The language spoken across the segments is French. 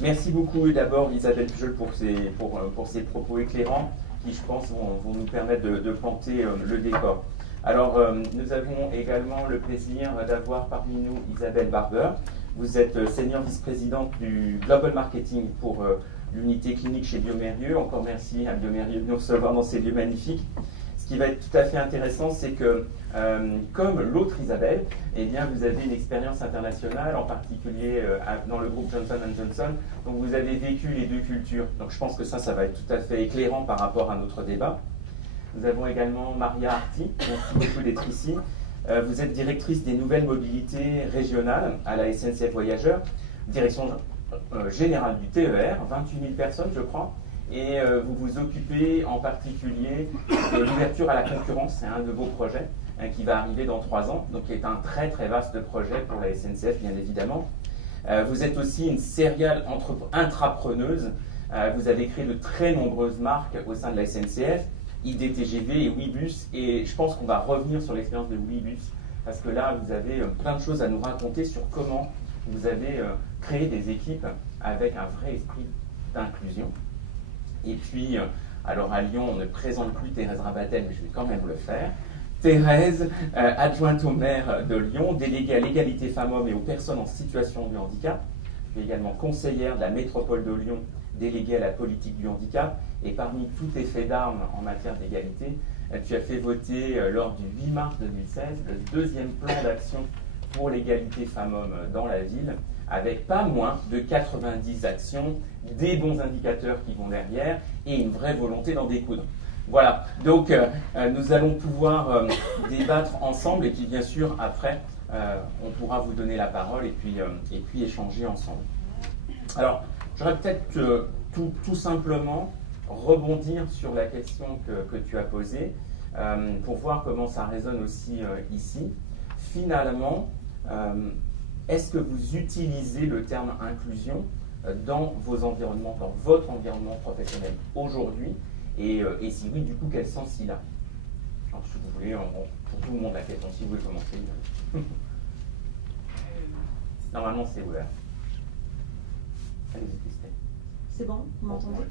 Merci beaucoup d'abord Isabelle Pujol pour ces propos éclairants qui, je pense, vont nous permettre de planter le décor. Alors, nous avons également le plaisir d'avoir parmi nous Isabelle Barber. Vous êtes senior vice-présidente du Global Marketing pour l'unité clinique chez Biomérieux. Encore merci à Biomérieux de nous recevoir dans ces lieux magnifiques. Ce qui va être tout à fait intéressant, c'est que, comme l'autre Isabelle, eh bien, vous avez une expérience internationale, en particulier dans le groupe Johnson & Johnson, donc vous avez vécu les deux cultures. Donc je pense que ça va être tout à fait éclairant par rapport à notre débat. Nous avons également Maria Arti, merci beaucoup d'être ici. Vous êtes directrice des nouvelles mobilités régionales à la SNCF Voyageurs, direction générale du TER, 28 000 personnes je crois, et vous vous occupez en particulier de l'ouverture à la concurrence, c'est un de vos projets qui va arriver dans 3 ans, donc qui est un très très vaste projet pour la SNCF bien évidemment. Vous êtes aussi une serial intrapreneuse, vous avez créé de très nombreuses marques au sein de la SNCF, IDTGV et Ouibus, et je pense qu'on va revenir sur l'expérience de Ouibus, parce que là, vous avez plein de choses à nous raconter sur comment vous avez créé des équipes avec un vrai esprit d'inclusion. Et puis, alors à Lyon, on ne présente plus Thérèse Rabatel, mais je vais quand même le faire. Thérèse, adjointe au maire de Lyon, déléguée à l'égalité femmes-hommes et aux personnes en situation de handicap, puis également conseillère de la métropole de Lyon, déléguée à la politique du handicap, et parmi tous tes faits d'armes en matière d'égalité, tu as fait voter lors du 8 mars 2016 le 2e plan d'action pour l'égalité femmes-hommes dans la ville, avec pas moins de 90 actions, des bons indicateurs qui vont derrière, et une vraie volonté d'en découdre. Voilà, donc nous allons pouvoir débattre ensemble, et puis bien sûr, après, on pourra vous donner la parole, et puis échanger ensemble. Alors, j'aurais peut-être tout simplement rebondir sur la question que tu as posée pour voir comment ça résonne aussi ici. Finalement, est-ce que vous utilisez le terme inclusion dans vos environnements, dans votre environnement professionnel aujourd'hui et si oui, du coup, quel sens il a? Alors, si vous voulez, pour tout le monde la question, si vous voulez commencer. Normalement, c'est ouvert. Allez-y, Christelle. C'est bon, vous m'entendez?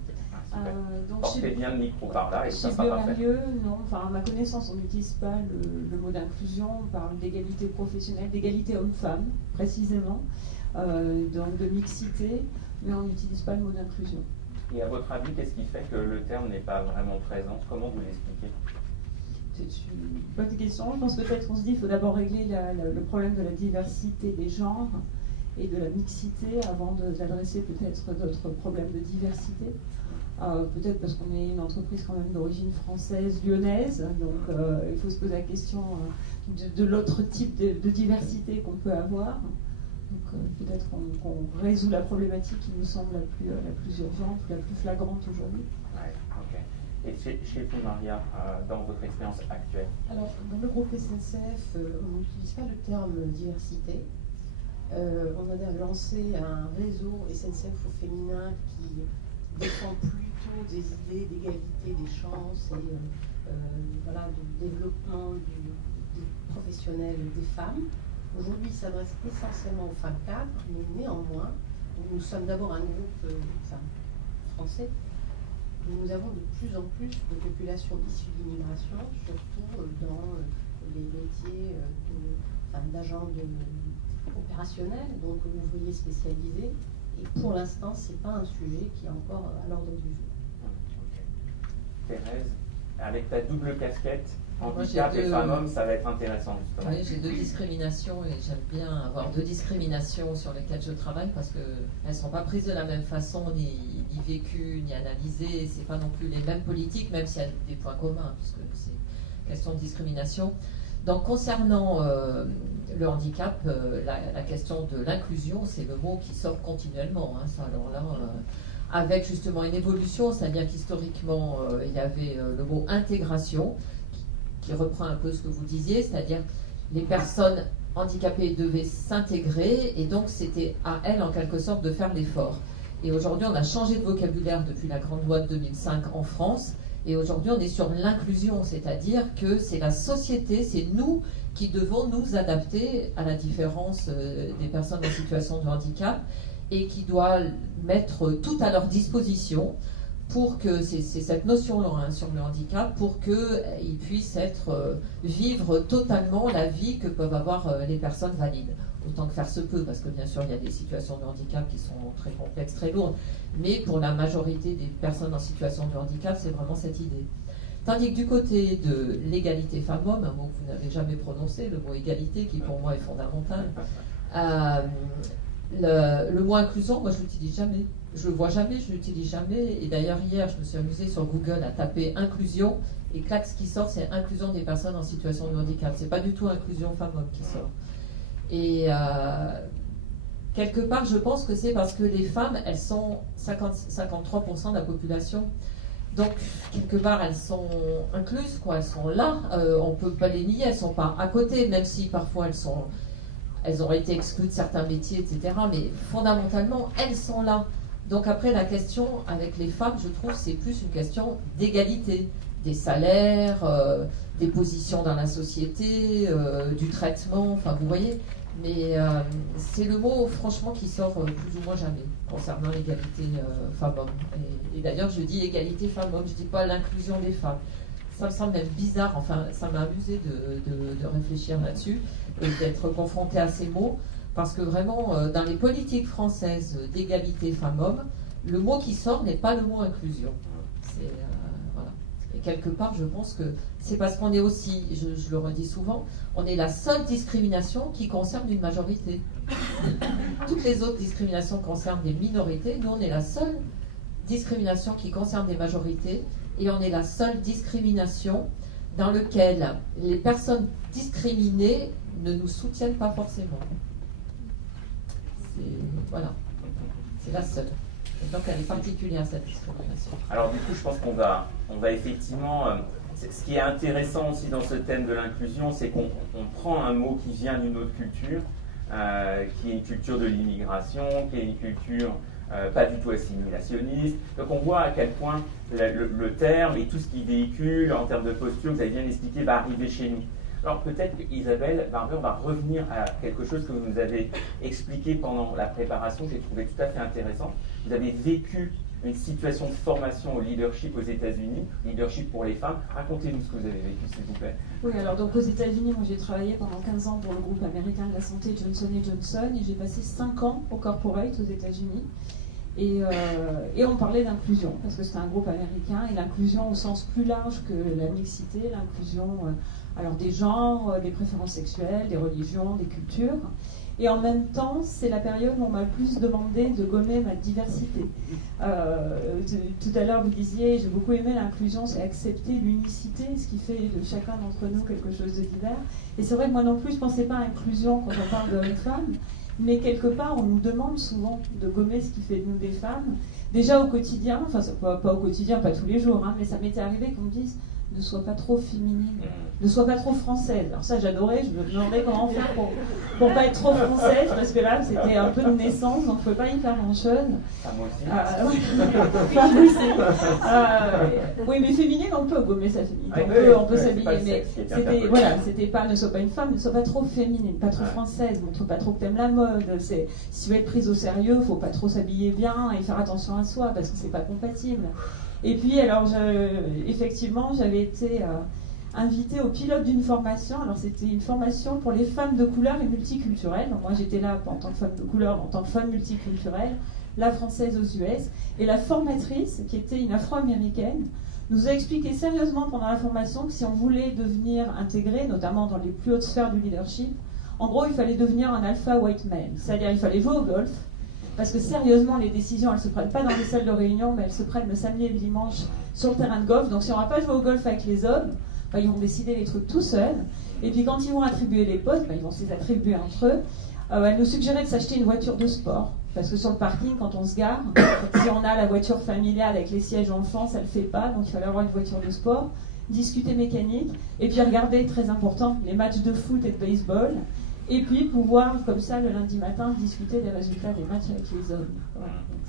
Donc portez bien le micro par là et ça sera parfait. Chez Biomérieux, non, enfin à ma connaissance, on n'utilise pas le mot d'inclusion, on parle d'égalité professionnelle, d'égalité homme-femme, précisément, donc de mixité, mais on n'utilise pas le mot d'inclusion. Et à votre avis, qu'est-ce qui fait que le terme n'est pas vraiment présent? Comment vous l'expliquez? C'est une bonne question. Je pense peut-être qu'on se dit qu'il faut d'abord régler le problème de la diversité des genres et de la mixité avant d'adresser peut-être d'autres problèmes de diversité. Peut-être parce qu'on est une entreprise quand même d'origine française, lyonnaise, donc il faut se poser la question de l'autre type de diversité qu'on peut avoir. Donc peut-être qu'on résout la problématique qui nous semble la plus urgente, la plus flagrante aujourd'hui. Ouais, ok. Et chez vous, Maria, dans votre expérience actuelle? Alors, dans le groupe SNCF, on n'utilise pas le terme diversité. On a lancé un réseau SNCF au féminin qui défend plutôt des idées d'égalité des chances et voilà, de développement des professionnels des femmes. Aujourd'hui, il s'adresse essentiellement aux femmes cadres, mais néanmoins, nous sommes d'abord un groupe français. Nous avons de plus en plus de populations issues d'immigration, surtout dans les métiers d'agents opérationnels, donc ouvriers spécialisés. Et pour l'instant, ce n'est pas un sujet qui est encore à l'ordre du jour. Okay. Thérèse, avec ta double casquette, handicap et femmes-hommes, ça va être intéressant justement. Oui, j'ai 2 discriminations et j'aime bien avoir 2 discriminations sur lesquelles je travaille parce qu'elles ne sont pas prises de la même façon, ni vécues, ni analysées. Ce n'est pas non plus les mêmes politiques, même s'il y a des points communs, puisque c'est question de discrimination. Donc concernant le handicap, la question de l'inclusion, c'est le mot qui sort continuellement. Hein, ça, alors là, avec justement une évolution, c'est-à-dire qu'historiquement, il y avait le mot intégration, qui reprend un peu ce que vous disiez, c'est-à-dire les personnes handicapées devaient s'intégrer, et donc c'était à elles, en quelque sorte, de faire l'effort. Et aujourd'hui, on a changé de vocabulaire depuis la grande loi de 2005 en France, et aujourd'hui, on est sur l'inclusion, c'est-à-dire que c'est la société, c'est nous qui devons nous adapter à la différence des personnes en situation de handicap. et qui doit mettre tout à leur disposition pour que, c'est cette notion sur le handicap, pour qu'ils puissent vivre totalement la vie que peuvent avoir les personnes valides. Autant que faire se peut, parce que bien sûr il y a des situations de handicap qui sont très complexes, très lourdes, mais pour la majorité des personnes en situation de handicap, c'est vraiment cette idée. Tandis que du côté de l'égalité femmes-hommes, un mot que vous n'avez jamais prononcé, le mot égalité, qui pour moi est fondamental, le mot inclusion, moi je l'utilise jamais. Je le vois jamais, je l'utilise jamais. Et d'ailleurs hier, je me suis amusée sur Google à taper inclusion, et clac, ce qui sort, c'est inclusion des personnes en situation de handicap. C'est pas du tout inclusion femmes-hommes qui sort. Et quelque part, je pense que c'est parce que les femmes, elles sont 53% de la population. Donc, quelque part, elles sont incluses, quoi. Elles sont là. On ne peut pas les nier. Elles ne sont pas à côté, même si parfois elles ont été exclues de certains métiers, etc. Mais fondamentalement, elles sont là. Donc après, la question avec les femmes, je trouve, c'est plus une question d'égalité. Des salaires, des positions dans la société, du traitement, enfin vous voyez. Mais c'est le mot franchement qui sort plus ou moins jamais concernant l'égalité femmes-hommes. Et d'ailleurs je dis égalité femmes-hommes, je ne dis pas l'inclusion des femmes. Ça me semble même bizarre, enfin ça m'a amusé de réfléchir là-dessus et d'être confrontée à ces mots, parce que vraiment dans les politiques françaises d'égalité femmes-hommes, le mot qui sort n'est pas le mot inclusion. C'est... Et quelque part, je pense que c'est parce qu'on est aussi, je le redis souvent, on est la seule discrimination qui concerne une majorité. Toutes les autres discriminations concernent des minorités. Nous, on est la seule discrimination qui concerne des majorités, et on est la seule discrimination dans laquelle les personnes discriminées ne nous soutiennent pas forcément. Voilà, c'est la seule. Et donc elle est particulière, cette discrimination. Alors du coup, je pense qu'on va effectivement... ce qui est intéressant aussi dans ce thème de l'inclusion, c'est qu'on prend un mot qui vient d'une autre culture, qui est une culture de l'immigration, qui est une culture pas du tout assimilationniste. Donc on voit à quel point le terme et tout ce qu'il véhicule en termes de posture, vous avez bien expliqué, va arriver chez nous. Alors peut-être qu'Isabelle Barber va revenir à quelque chose que vous nous avez expliqué pendant la préparation, que j'ai trouvé tout à fait intéressant. Vous avez vécu une situation de formation au leadership aux États-Unis, leadership pour les femmes. Racontez-nous ce que vous avez vécu, s'il vous plaît. Oui, alors donc aux États-Unis, moi j'ai travaillé pendant 15 ans pour le groupe américain de la santé Johnson & Johnson, et j'ai passé 5 ans au corporate aux États-Unis. Et on parlait d'inclusion, parce que c'était un groupe américain, et l'inclusion au sens plus large que la mixité, l'inclusion alors des genres, des préférences sexuelles, des religions, des cultures. Et en même temps, c'est la période où on m'a le plus demandé de gommer ma diversité. Tout à l'heure, vous disiez, j'ai beaucoup aimé l'inclusion, c'est accepter l'unicité, ce qui fait de chacun d'entre nous quelque chose de divers. Et c'est vrai que moi non plus, je ne pensais pas à inclusion quand on parle d'hommes-femmes, mais quelque part, on nous demande souvent de gommer ce qui fait de nous des femmes. Déjà au quotidien, enfin pas au quotidien, pas tous les jours, hein, mais ça m'était arrivé qu'on me dise ne sois pas trop féminine, ne sois pas trop française. Alors ça j'adorais, je me demandais comment faire pour pas être trop française, parce que là c'était un peu de naissance, donc je ne pouvais pas y faire grand chose. Oui, mais féminine, on peut gommer sa féminité, on peut s'habiller, mais c'était, voilà, c'était pas ne sois pas une femme, ne sois pas trop féminine, pas trop française, montre pas trop que t'aimes la mode. Si tu veux être prise au sérieux, faut pas trop s'habiller bien et faire attention à soi, parce que c'est pas compatible. Et puis, alors, effectivement, j'avais été invitée au pilote d'une formation. Alors, c'était une formation pour les femmes de couleur et multiculturelles. Donc, moi, j'étais là en tant que femme de couleur, en tant que femme multiculturelle, la française aux US. Et la formatrice, qui était une afro-américaine, nous a expliqué sérieusement pendant la formation que si on voulait devenir intégré, notamment dans les plus hautes sphères du leadership, en gros, il fallait devenir un alpha white man. C'est-à-dire, il fallait jouer au golf. Parce que sérieusement, les décisions, elles ne se prennent pas dans les salles de réunion, mais elles se prennent le samedi et le dimanche sur le terrain de golf. Donc si on ne va pas jouer au golf avec les hommes, ils vont décider les trucs tout seuls. Et puis quand ils vont attribuer les postes, ils vont se les attribuer entre eux. Elle nous suggérait de s'acheter une voiture de sport. Parce que sur le parking, quand on se gare, si on a la voiture familiale avec les sièges enfants, ça ne le fait pas. Donc il fallait avoir une voiture de sport, discuter mécanique, et puis regarder, très important, les matchs de foot et de baseball. Et puis pouvoir, comme ça, le lundi matin, discuter des résultats des matchs avec les hommes. Voilà, donc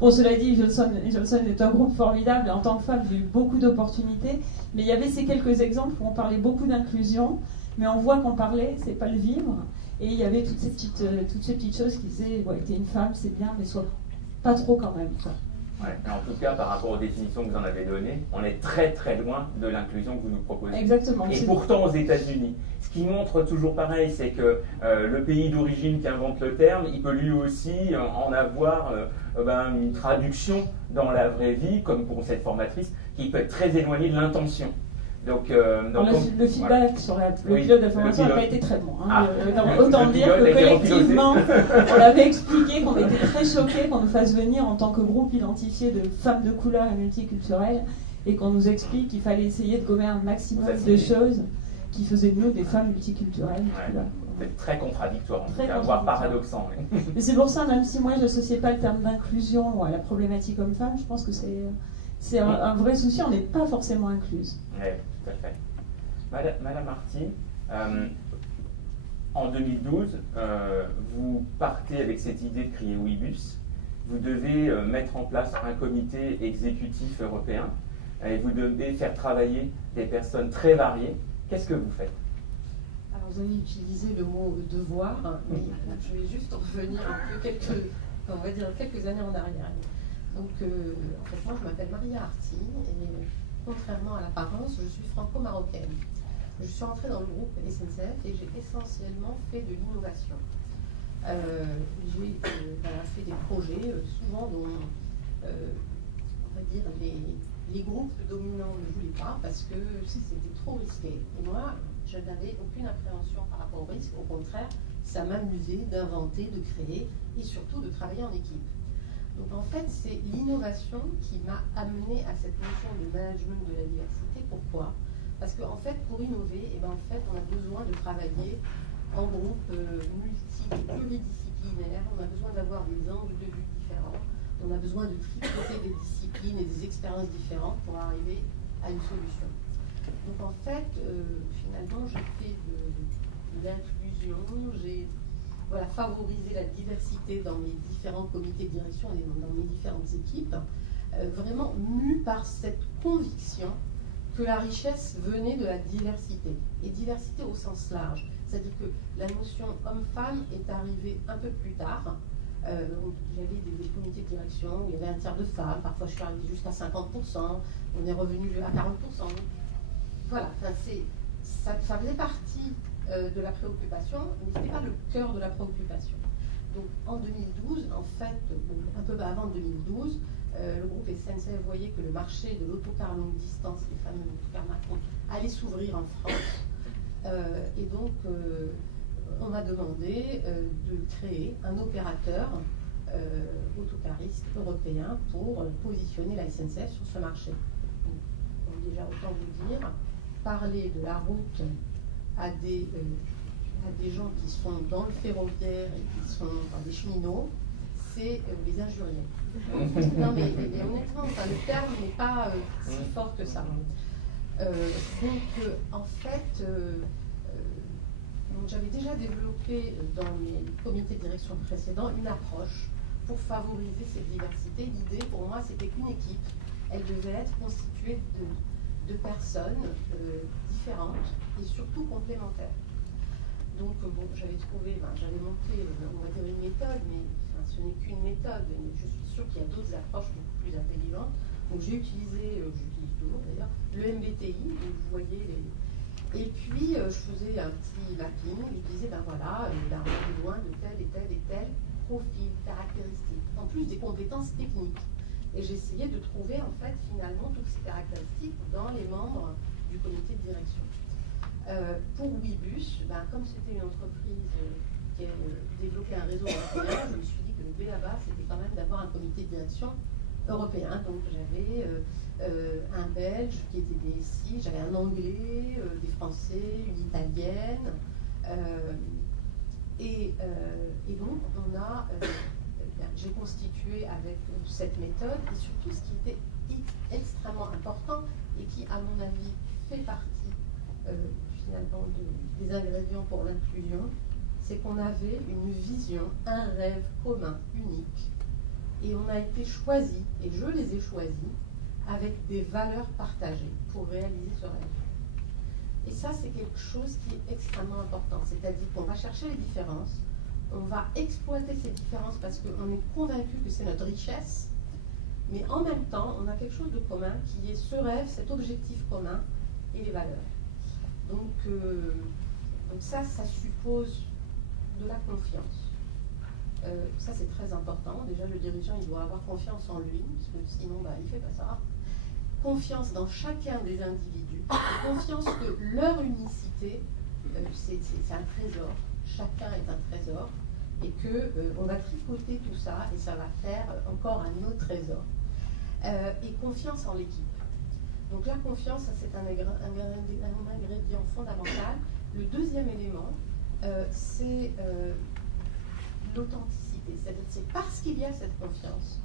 bon, cela dit, Johnson est un groupe formidable, et en tant que femme, j'ai eu beaucoup d'opportunités, mais il y avait ces quelques exemples où on parlait beaucoup d'inclusion, mais on voit qu'on parlait, c'est pas le vivre. Et il y avait toutes ces petites choses qui disaient ouais, t'es une femme, c'est bien, mais sois pas trop quand même. Quoi. Ouais, mais en tout cas, par rapport aux définitions que vous en avez données, on est très très loin de l'inclusion que vous nous proposez. Exactement. Et pourtant, aux États-Unis, ce qui montre toujours pareil, c'est que le pays d'origine qui invente le terme, il peut lui aussi en avoir une traduction dans la vraie vie, comme pour cette formatrice, qui peut être très éloignée de l'intention. Donc, le feedback sur le pilote de formation n'a pas été très bon. Hein. Autant dire pilote que collectivement, on avait expliqué qu'on était très choqués qu'on nous fasse venir en tant que groupe identifié de femmes de couleur et multiculturelles et qu'on nous explique qu'il fallait essayer de gommer un maximum de choses qui faisaient de nous des femmes multiculturelles. Ouais. C'est très contradictoire, en tout cas, voire paradoxant. Oui. Mais c'est pour ça, même si moi je n'associais pas le terme d'inclusion à la problématique homme-femme, je pense que c'est un vrai souci, on n'est pas forcément incluse. Oui, tout à fait. Madame Marty, en 2012, vous partez avec cette idée de créer Ouibus. Vous devez mettre en place un comité exécutif européen et vous devez faire travailler des personnes très variées. Qu'est-ce que vous faites? Alors, vous avez utilisé le mot devoir, mais je vais juste revenir un peu quelques années en arrière. Donc, en fait, moi, je m'appelle Maria Arti et contrairement à l'apparence, je suis franco-marocaine. Je suis entrée dans le groupe SNCF et j'ai essentiellement fait de l'innovation. J'ai fait des projets, souvent dont, on va dire, les groupes dominants ne voulaient pas parce que c'était trop risqué. Et moi, je n'avais aucune appréhension par rapport au risque. Au contraire, ça m'amusait d'inventer, de créer et surtout de travailler en équipe. Donc en fait, c'est l'innovation qui m'a amenée à cette notion de management de la diversité. Pourquoi? Parce qu'en fait, pour innover, on a besoin de travailler en groupe pluridisciplinaire. On a besoin d'avoir des angles de vue différents. On a besoin de tricoter des disciplines et des expériences différentes pour arriver à une solution. Donc en fait, finalement, j'ai fait de l'inclusion, j'ai favorisé la diversité dans mes différents comités de direction et dans mes différentes équipes, vraiment mue par cette conviction que la richesse venait de la diversité, et diversité au sens large. C'est-à-dire que la notion homme-femme est arrivée un peu plus tard. J'avais des comités de direction où il y avait un tiers de femmes, parfois je suis arrivée jusqu'à 50%, on est revenu à 40%. Voilà, ça faisait partie de la préoccupation, mais ce n'était pas le cœur de la préoccupation. Donc en 2012, en fait, un peu avant 2012, le groupe SNCF voyait que le marché de l'autocar longue distance, les fameux autocars Macron, allait s'ouvrir en France. Et donc, on m'a demandé de créer un opérateur autocariste européen pour positionner la SNCF sur ce marché. Donc, déjà, autant vous dire, parler de la route à des gens qui sont dans le ferroviaire et qui sont des cheminots, c'est les injurier. Non mais honnêtement, le terme n'est pas si fort que ça. En fait, j'avais déjà développé dans mes comités de direction précédents une approche pour favoriser cette diversité. L'idée pour moi, c'était qu'une équipe, elle devait être constituée de personnes différentes et surtout complémentaires. Donc j'avais monté, on va dire une méthode, mais ce n'est qu'une méthode, et je suis sûre qu'il y a d'autres approches beaucoup plus intelligentes. Donc j'ai utilisé, j'utilise toujours d'ailleurs, le MBTI, où vous voyez les... Et puis je faisais un petit mapping, je disais, on a besoin de tel et tel et tel profil, caractéristiques, en plus des compétences techniques. Et j'essayais de trouver en fait finalement toutes ces caractéristiques dans les membres du comité de direction. Pour Ouibus, comme c'était une entreprise qui a développé un réseau européen, je me suis dit que le B.A.B.A. c'était quand même d'avoir un comité de direction européen. Donc j'avais un Belge qui était DSI, j'avais un Anglais, des Français, une Italienne. Et donc j'ai constitué avec cette méthode, et surtout ce qui était extrêmement important et qui, à mon avis, fait partie finalement des ingrédients pour l'inclusion, c'est qu'on avait une vision, un rêve commun, unique, et on a été choisis, et je les ai choisis, avec des valeurs partagées pour réaliser ce rêve. Et ça, c'est quelque chose qui est extrêmement important. C'est-à-dire qu'on va chercher les différences, on va exploiter ces différences parce qu'on est convaincu que c'est notre richesse, mais en même temps, on a quelque chose de commun qui est ce rêve, cet objectif commun et les valeurs. Donc ça suppose de la confiance. Ça, c'est très important. Déjà, le dirigeant, il doit avoir confiance en lui, parce que sinon, il ne fait pas ça. Confiance dans chacun des individus, et confiance que leur unicité, c'est un trésor. Chacun est un trésor, et qu'on va tricoter tout ça, et ça va faire encore un autre trésor. Et confiance en l'équipe. Donc la confiance, ça, c'est un ingrédient fondamental. Le deuxième élément, c'est l'authenticité. C'est-à-dire que c'est parce qu'il y a cette confiance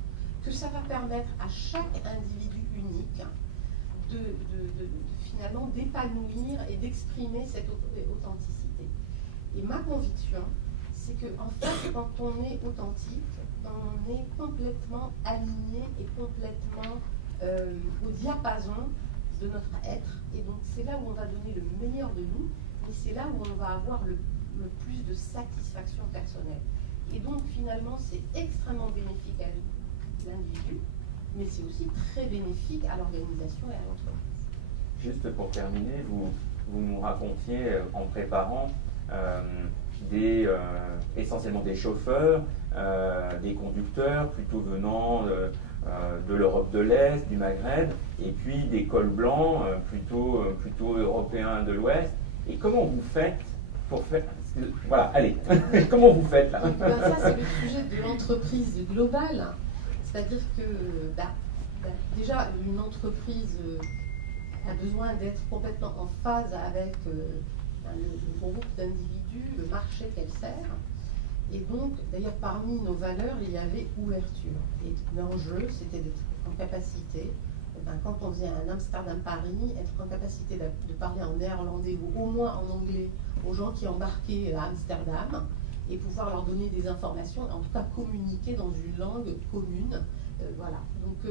que ça va permettre à chaque individu unique de finalement d'épanouir et d'exprimer cette authenticité. Et ma conviction, c'est que en fait, quand on est authentique, on est complètement aligné et complètement au diapason de notre être. Et donc c'est là où on va donner le meilleur de nous, et c'est là où on va avoir le plus de satisfaction personnelle. Et donc finalement, c'est extrêmement bénéfique à l'individu, mais c'est aussi très bénéfique à l'organisation et à l'entreprise. Juste pour terminer, vous nous racontiez en préparant essentiellement des chauffeurs, des conducteurs plutôt venant de l'Europe de l'Est, du Maghreb, et puis des cols blancs plutôt européens de l'Ouest. Et comment vous faites pour faire... Voilà, allez, comment vous faites là? Ça, c'est le sujet de l'entreprise globale. C'est-à-dire que déjà, une entreprise a besoin d'être complètement en phase avec le groupe d'individus, le marché qu'elle sert. Et donc, d'ailleurs, parmi nos valeurs, il y avait ouverture. Et l'enjeu, c'était d'être en capacité, quand on faisait un Amsterdam-Paris, être en capacité de parler en néerlandais ou au moins en anglais aux gens qui embarquaient à Amsterdam et pouvoir leur donner des informations, en tout cas communiquer dans une langue commune. Voilà. Donc,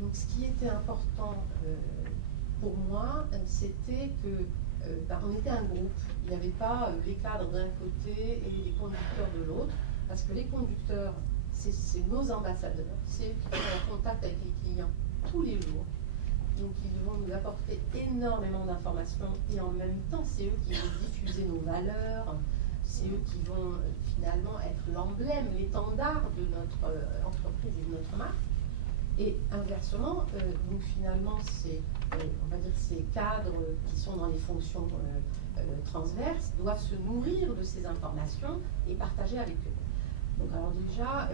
donc, ce qui était important pour moi, c'était que on était un groupe. Il n'y avait pas les cadres d'un côté et les conducteurs de l'autre, parce que les conducteurs, c'est nos ambassadeurs, c'est eux qui sont en contact avec les clients tous les jours. Donc ils vont nous apporter énormément d'informations et en même temps, c'est eux qui vont diffuser nos valeurs, c'est eux qui vont finalement être l'emblème, l'étendard de notre entreprise et de notre marque. Et inversement, donc finalement, on va dire ces cadres qui sont dans les fonctions transverses doivent se nourrir de ces informations et partager avec eux. Donc alors déjà,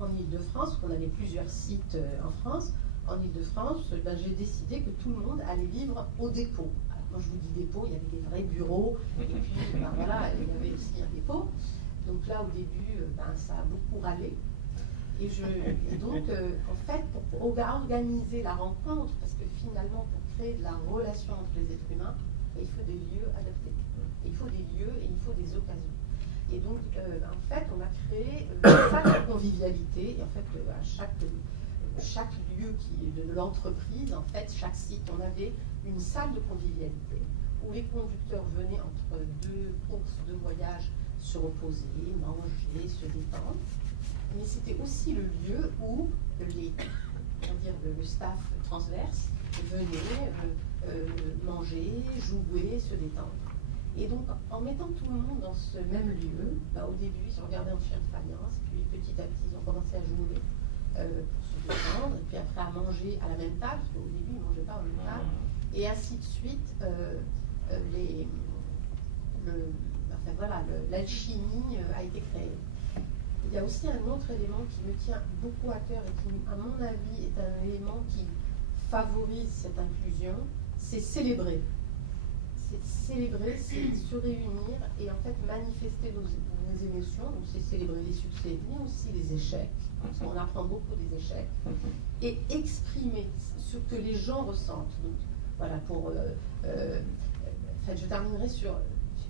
en Ile-de-France, on avait plusieurs sites en France, en Ile-de-France, j'ai décidé que tout le monde allait vivre au dépôt. Alors, quand je vous dis dépôt, il y avait des vrais bureaux, et puis voilà, il y avait aussi un dépôt. Donc là, au début, ça a beaucoup râlé. Et donc, en fait, pour organiser la rencontre, parce que finalement, pour créer de la relation entre les êtres humains, il faut des lieux adaptés. Il faut des lieux et il faut des occasions. Et donc, en fait, on a créé une salle de convivialité. Et en fait, à chaque lieu de l'entreprise, en fait, chaque site, on avait une salle de convivialité où les conducteurs venaient entre deux courses de voyage se reposer, manger, se détendre. Mais c'était aussi le lieu où le staff transverse venait manger, jouer, se détendre. Et donc, en mettant tout le monde dans ce même lieu, au début, ils se regardaient en chien de faïence, puis petit à petit, ils ont commencé à jouer pour se détendre, et puis après à manger à la même table, parce qu'au début, ils ne mangeaient pas à la même table, et ainsi de suite. L'alchimie a été créée. Il y a aussi un autre élément qui me tient beaucoup à cœur et qui, à mon avis, est un élément qui favorise cette inclusion, c'est célébrer. C'est célébrer, c'est se réunir et en fait manifester nos émotions. Donc c'est célébrer les succès, mais aussi les échecs, parce qu'on apprend beaucoup des échecs, et exprimer ce que les gens ressentent. Donc voilà, je terminerai sur...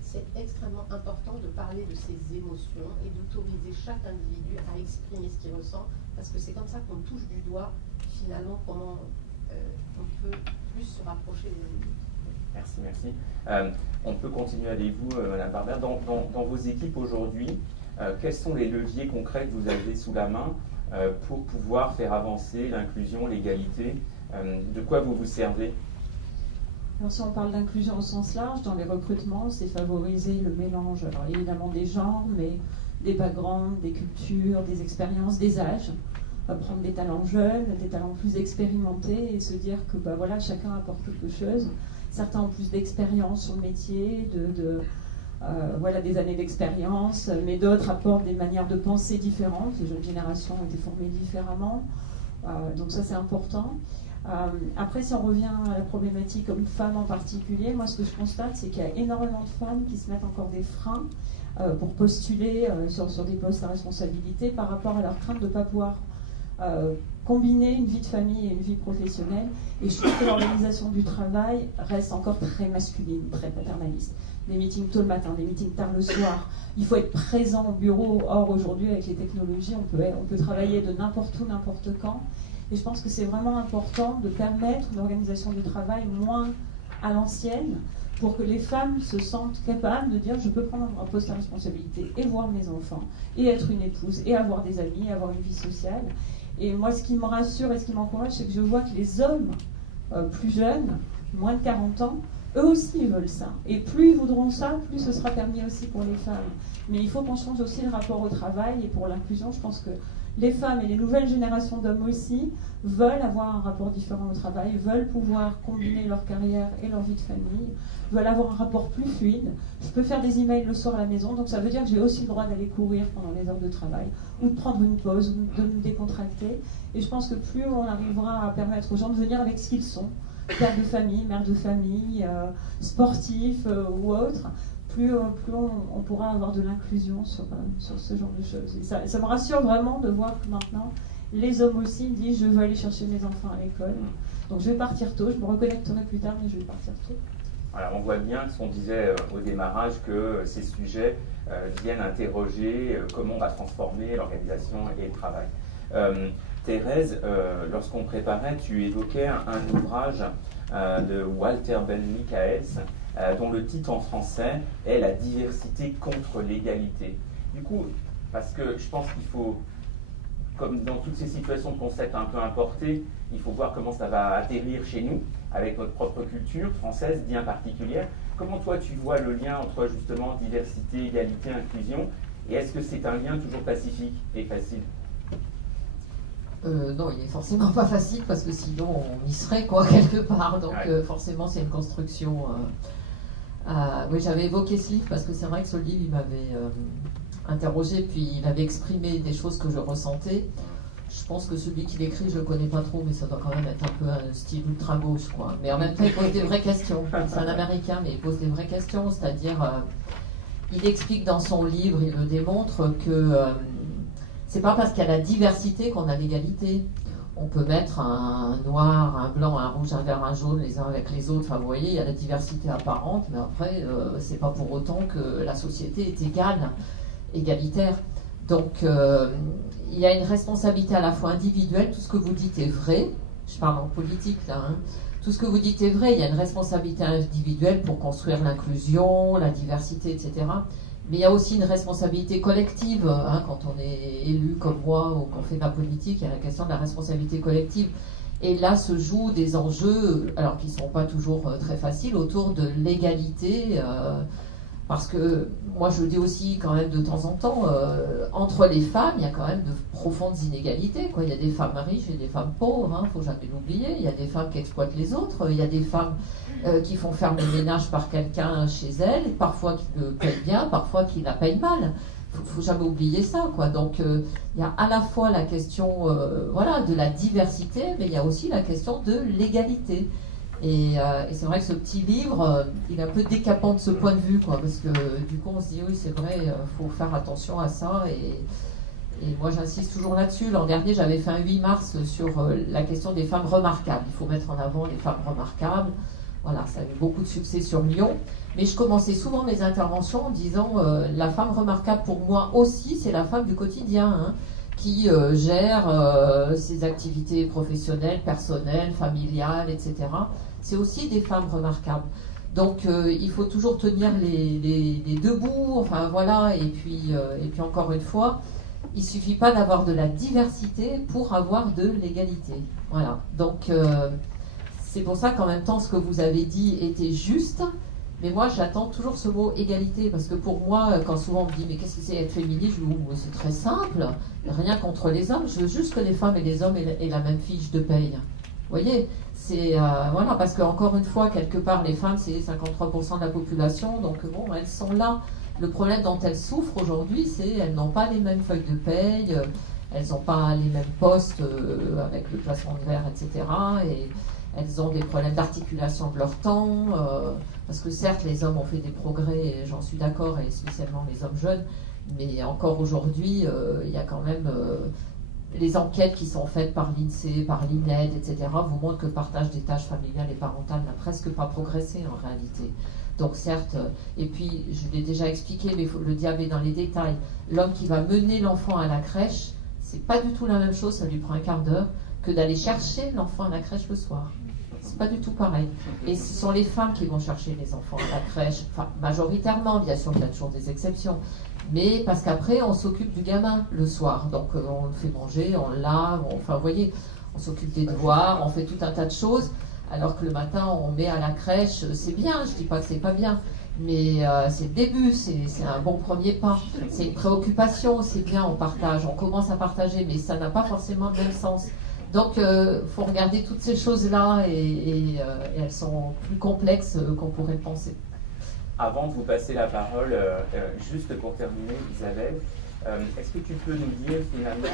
C'est extrêmement important de parler de ses émotions et d'autoriser chaque individu à exprimer ce qu'il ressent, parce que c'est comme ça qu'on touche du doigt finalement comment on peut plus se rapprocher des adultes. Merci. On peut continuer avec vous, Madame Barbert. Dans vos équipes aujourd'hui, quels sont les leviers concrets que vous avez sous la main pour pouvoir faire avancer l'inclusion, l'égalité? De quoi vous vous servez? Alors si on parle d'inclusion au sens large, dans les recrutements, c'est favoriser le mélange, alors évidemment des genres, mais des backgrounds, des cultures, des expériences, des âges. Prendre des talents jeunes, des talents plus expérimentés et se dire que voilà, chacun apporte quelque chose. Certains ont plus d'expérience sur le métier, voilà, des années d'expérience, mais d'autres apportent des manières de penser différentes. Les jeunes générations ont été formées différemment, donc ça c'est important. Après, si on revient à la problématique homme-femme en particulier, moi ce que je constate, c'est qu'il y a énormément de femmes qui se mettent encore des freins pour postuler sur des postes à responsabilité par rapport à leur crainte de ne pas pouvoir combiner une vie de famille et une vie professionnelle. Et je trouve que l'organisation du travail reste encore très masculine, très paternaliste. Des meetings tôt le matin, des meetings tard le soir. Il faut être présent au bureau. Or, aujourd'hui, avec les technologies, on peut travailler de n'importe où, n'importe quand. Et je pense que c'est vraiment important de permettre une organisation du travail moins à l'ancienne pour que les femmes se sentent capables de dire je peux prendre un poste à responsabilité et voir mes enfants, et être une épouse, et avoir des amis, et avoir une vie sociale. Et moi, ce qui me rassure et ce qui m'encourage, c'est que je vois que les hommes plus jeunes, moins de 40 ans, eux aussi ils veulent ça. Et plus ils voudront ça, plus ce sera permis aussi pour les femmes. Mais il faut qu'on change aussi le rapport au travail, et pour l'inclusion, je pense que les femmes et les nouvelles générations d'hommes aussi veulent avoir un rapport différent au travail, veulent pouvoir combiner leur carrière et leur vie de famille, veulent avoir un rapport plus fluide. Je peux faire des emails le soir à la maison, donc ça veut dire que j'ai aussi le droit d'aller courir pendant les heures de travail, ou de prendre une pause, ou de me décontracter. Et je pense que plus on arrivera à permettre aux gens de venir avec ce qu'ils sont, père de famille, mère de famille, sportif ou autre, plus on pourra avoir de l'inclusion sur ce genre de choses. Et ça me rassure vraiment de voir que maintenant, les hommes aussi disent « je veux aller chercher mes enfants à l'école, donc je vais partir tôt, je me reconnecterai plus tard, mais je vais partir tôt ». Voilà, on voit bien ce qu'on disait au démarrage, que ces sujets viennent interroger comment on va transformer l'organisation et le travail. Thérèse, lorsqu'on préparait, tu évoquais un ouvrage de Walter Ben-Michaels, dont le titre en français est « La diversité contre l'égalité ». Du coup, parce que je pense qu'il faut, comme dans toutes ces situations de concepts un peu importés, il faut voir comment ça va atterrir chez nous, avec notre propre culture française bien particulière. Comment toi tu vois le lien entre justement diversité, égalité, inclusion, et est-ce que c'est un lien toujours pacifique et facile? Non, il n'est forcément pas facile, parce que sinon on y serait quelque part, donc ouais. Forcément c'est une construction... oui, j'avais évoqué ce livre parce que c'est vrai que ce livre il m'avait interrogé, puis il avait exprimé des choses que je ressentais. Je pense que celui qui l'écrit, je le connais pas trop, mais ça doit quand même être un peu un style ultra-gauche, quoi. Mais en même temps, il pose des vraies questions. C'est un Américain, mais il pose des vraies questions, c'est-à-dire, il explique dans son livre, il le démontre, que c'est pas parce qu'il y a la diversité qu'on a l'égalité. On peut mettre un noir, un blanc, un rouge, un vert, un jaune, les uns avec les autres. Enfin, vous voyez, il y a la diversité apparente, mais après, c'est pas pour autant que la société est égale, égalitaire. Donc, il y a une responsabilité à la fois individuelle. Tout ce que vous dites est vrai. Je parle en politique, là. Hein. Tout ce que vous dites est vrai. Il y a une responsabilité individuelle pour construire l'inclusion, la diversité, etc. Mais il y a aussi une responsabilité collective, hein, quand on est élu comme moi ou qu'on fait de la politique, il y a la question de la responsabilité collective. Et là se jouent des enjeux, alors qui ne sont pas toujours très faciles, autour de l'égalité, parce que moi je le dis aussi quand même de temps en temps, entre les femmes, il y a quand même de profondes inégalités, quoi. Il y a des femmes riches et des femmes pauvres, hein, faut jamais l'oublier. Il y a des femmes qui exploitent les autres, il y a des femmes qui font faire le ménage par quelqu'un chez elles, parfois qui le payent bien, parfois qui la payent mal. Faut jamais oublier ça, quoi. Donc il y a à la fois la question voilà, de la diversité, mais il y a aussi la question de l'égalité. Et c'est vrai que ce petit livre, il est un peu décapant de ce point de vue, quoi, parce que du coup on se dit oui c'est vrai, faut faire attention à ça, et moi j'insiste toujours là-dessus. L'an dernier j'avais fait un 8 mars sur la question des femmes remarquables. Il faut mettre en avant les femmes remarquables. Voilà, ça a eu beaucoup de succès sur Lyon. Mais je commençais souvent mes interventions en disant la femme remarquable pour moi aussi, c'est la femme du quotidien, hein, qui gèrent ses activités professionnelles, personnelles, familiales, etc. C'est aussi des femmes remarquables. Donc il faut toujours tenir les deux bouts, enfin voilà, et puis encore une fois, il ne suffit pas d'avoir de la diversité pour avoir de l'égalité. Voilà, donc c'est pour ça qu'en même temps ce que vous avez dit était juste, mais moi j'attends toujours ce mot égalité, parce que pour moi, quand souvent on me dit mais qu'est-ce que c'est être féministe, je dis oh, c'est très simple, rien contre les hommes, je veux juste que les femmes et les hommes aient la même fiche de paye. Vous voyez, c'est voilà, parce qu'encore une fois, quelque part, les femmes, c'est 53% de la population, donc bon, elles sont là. Le problème dont elles souffrent aujourd'hui, c'est qu'elles n'ont pas les mêmes feuilles de paye, elles n'ont pas les mêmes postes avec le plafond de verre, etc. Et elles ont des problèmes d'articulation de leur temps, parce que certes, les hommes ont fait des progrès, et j'en suis d'accord, et spécialement les hommes jeunes, mais encore aujourd'hui, il y a quand même... les enquêtes qui sont faites par l'INSEE, par l'INED, etc., vous montrent que le partage des tâches familiales et parentales n'a presque pas progressé en réalité. Donc certes, et puis je l'ai déjà expliqué, mais le diable est dans les détails. L'homme qui va mener l'enfant à la crèche, c'est pas du tout la même chose, ça lui prend un quart d'heure, que d'aller chercher l'enfant à la crèche le soir. C'est pas du tout pareil. Et ce sont les femmes qui vont chercher les enfants à la crèche, enfin majoritairement, bien sûr qu'il y a toujours des exceptions. Mais parce qu'après, on s'occupe du gamin le soir. Donc, on le fait manger, on le lave, enfin, vous voyez, on s'occupe des devoirs, on fait tout un tas de choses. Alors que le matin, on met à la crèche, c'est bien, je ne dis pas que c'est pas bien, mais c'est le début, c'est un bon premier pas. C'est une préoccupation, c'est bien, on partage, on commence à partager, mais ça n'a pas forcément le même sens. Donc, il faut regarder toutes ces choses-là et elles sont plus complexes qu'on pourrait le penser. Avant de vous passer la parole, juste pour terminer, Isabelle, est-ce que tu peux nous dire finalement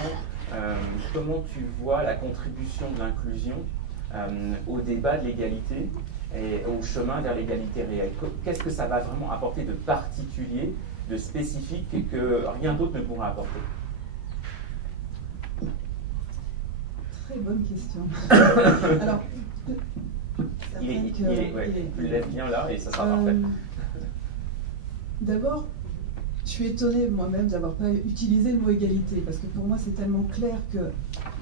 comment tu vois la contribution de l'inclusion au débat de l'égalité et au chemin vers l'égalité réelle? Qu'est-ce que ça va vraiment apporter de particulier, de spécifique que rien d'autre ne pourra apporter? Très bonne question. Alors, tu lèves bien là et ça sera parfait. D'abord, je suis étonnée moi-même d'avoir pas utilisé le mot égalité, parce que pour moi c'est tellement clair que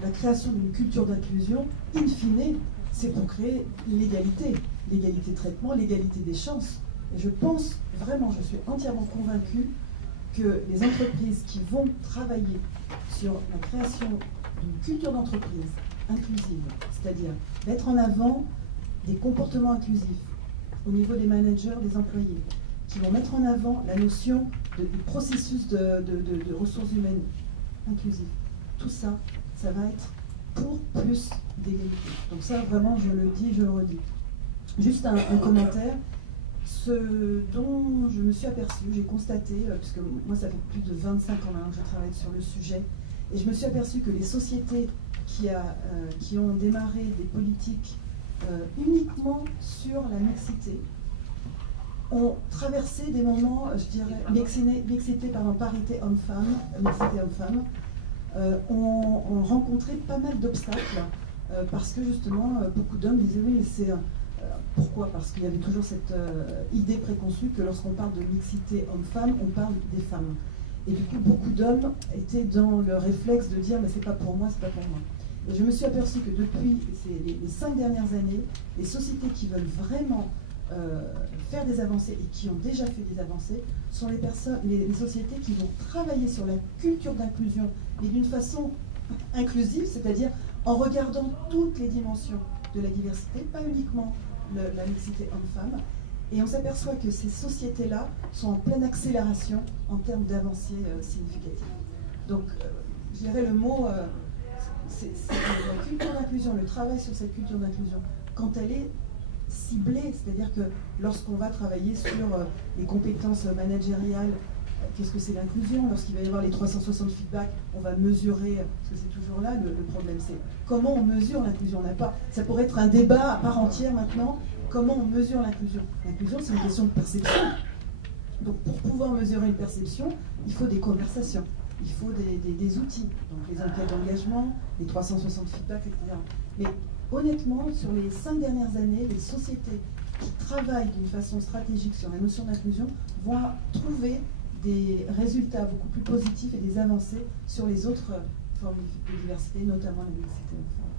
la création d'une culture d'inclusion, in fine, c'est pour créer l'égalité de traitement, l'égalité des chances. Et je pense vraiment, je suis entièrement convaincue que les entreprises qui vont travailler sur la création d'une culture d'entreprise inclusive, c'est-à-dire mettre en avant des comportements inclusifs au niveau des managers, des employés, qui vont mettre en avant la notion du processus de ressources humaines inclusives. Tout ça, ça va être pour plus d'égalité. Donc ça, vraiment, je le dis, je le redis. Juste un commentaire. Ce dont je me suis aperçue, j'ai constaté, puisque moi ça fait plus de 25 ans maintenant que je travaille sur le sujet, et je me suis aperçue que les sociétés qui ont démarré des politiques uniquement sur la mixité, ont traversé des moments, je dirais, parité homme-femme, ont rencontré pas mal d'obstacles, parce que justement, beaucoup d'hommes disaient oui, mais c'est... pourquoi? Parce qu'il y avait toujours cette idée préconçue que lorsqu'on parle de mixité homme-femme, on parle des femmes. Et du coup, beaucoup d'hommes étaient dans le réflexe de dire mais c'est pas pour moi, c'est pas pour moi. Et je me suis aperçue que depuis les 5 dernières années, les sociétés qui veulent vraiment faire des avancées et qui ont déjà fait des avancées sont les sociétés qui vont travailler sur la culture d'inclusion, mais d'une façon inclusive, c'est-à-dire en regardant toutes les dimensions de la diversité, pas uniquement la mixité homme-femme. Et on s'aperçoit que ces sociétés-là sont en pleine accélération en termes d'avancées significatives. Donc, je dirais le mot, c'est la culture d'inclusion, le travail sur cette culture d'inclusion, quand elle est ciblée, c'est-à-dire que lorsqu'on va travailler sur les compétences managériales, qu'est-ce que c'est l'inclusion? Lorsqu'il va y avoir les 360 feedbacks, on va mesurer, parce que c'est toujours là le problème, c'est comment on mesure l'inclusion. On n'a pas, ça pourrait être un débat à part entière maintenant, comment on mesure l'inclusion. L'inclusion, c'est une question de perception. Donc pour pouvoir mesurer une perception, il faut des conversations, il faut des outils, donc les enquêtes d'engagement, les 360 feedbacks, etc. Mais honnêtement, sur les 5 dernières années, les sociétés qui travaillent d'une façon stratégique sur la notion d'inclusion vont trouver des résultats beaucoup plus positifs et des avancées sur les autres formes de diversité, notamment la mixité homme-femme.